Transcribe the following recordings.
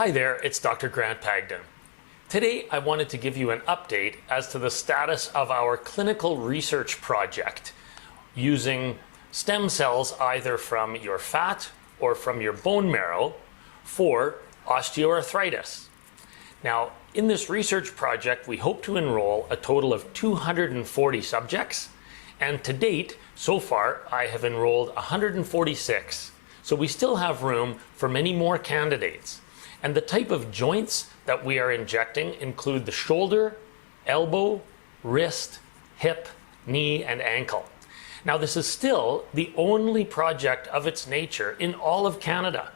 Hi there, it's Dr. Grant Pagdin. Today I wanted to give you an update as to the status of our clinical research project using stem cells either from your fat or from your bone marrow for osteoarthritis. Now, in this research project, we hope to enroll a total of 240 subjects, and to date, so far, I have enrolled 146. So we still have room for many more candidates. And the type of joints that we are injecting include the shoulder, elbow, wrist, hip, knee, and ankle. Now, this is still the only project of its nature in all of Canada.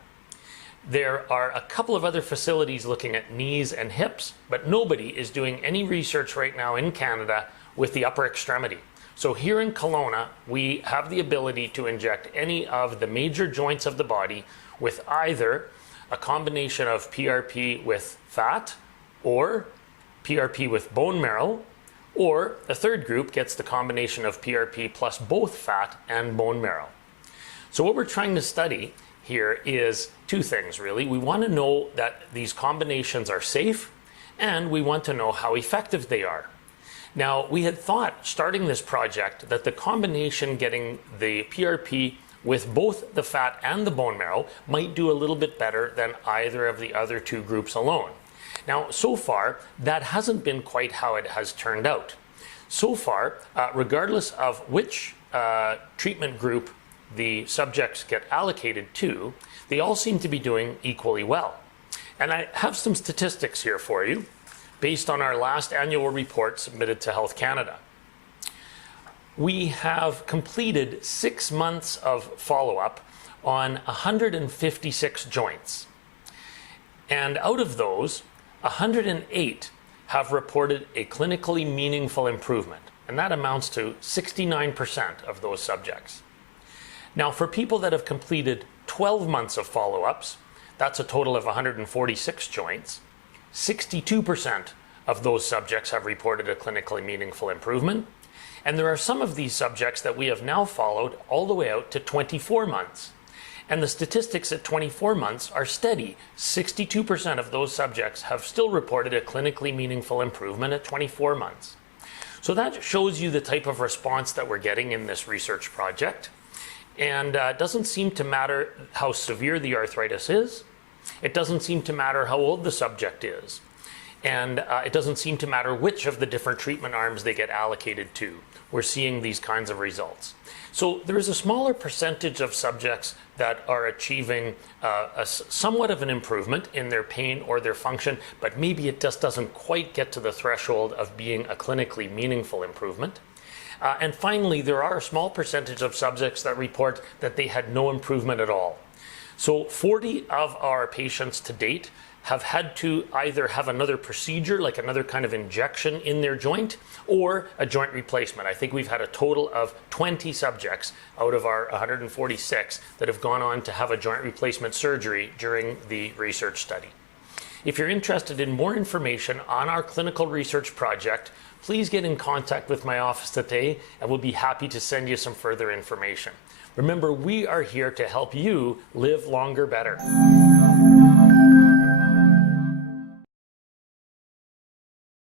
There are a couple of other facilities looking at knees and hips, but nobody is doing any research right now in Canada with the upper extremity. So here in Kelowna, we have the ability to inject any of the major joints of the body with either a combination of PRP with fat or PRP with bone marrow, or the third group gets the combination of PRP plus both fat and bone marrow. So what we're trying to study here is two things, really. We want to know that these combinations are safe, and we want to know how effective they are. Now, we had thought, starting this project, that the combination getting the PRP with both the fat and the bone marrow might do a little bit better than either of the other two groups alone. Now, so far, that hasn't been quite how it has turned out. So far, regardless of which treatment group the subjects get allocated to, they all seem to be doing equally well. And I have some statistics here for you based on our last annual report submitted to Health Canada. We have completed 6 months of follow-up on 156 joints. And out of those, 108 have reported a clinically meaningful improvement. And that amounts to 69% of those subjects. Now, for people that have completed 12 months of follow-ups, that's a total of 146 joints, 62% of those subjects have reported a clinically meaningful improvement. And there are some of these subjects that we have now followed all the way out to 24 months. And the statistics at 24 months are steady. 62% of those subjects have still reported a clinically meaningful improvement at 24 months. So that shows you the type of response that we're getting in this research project. And it doesn't seem to matter how severe the arthritis is. It doesn't seem to matter how old the subject is. And it doesn't seem to matter which of the different treatment arms they get allocated to. We're seeing these kinds of results. So there is a smaller percentage of subjects that are achieving somewhat of an improvement in their pain or their function, but maybe it just doesn't quite get to the threshold of being a clinically meaningful improvement. And finally, there are a small percentage of subjects that report that they had no improvement at all. So 40 of our patients to date have had to either have another procedure, like another kind of injection in their joint, or a joint replacement. I think we've had a total of 20 subjects out of our 146 that have gone on to have a joint replacement surgery during the research study. If you're interested in more information on our clinical research project, please get in contact with my office today, and we'll be happy to send you some further information. Remember, we are here to help you live longer better.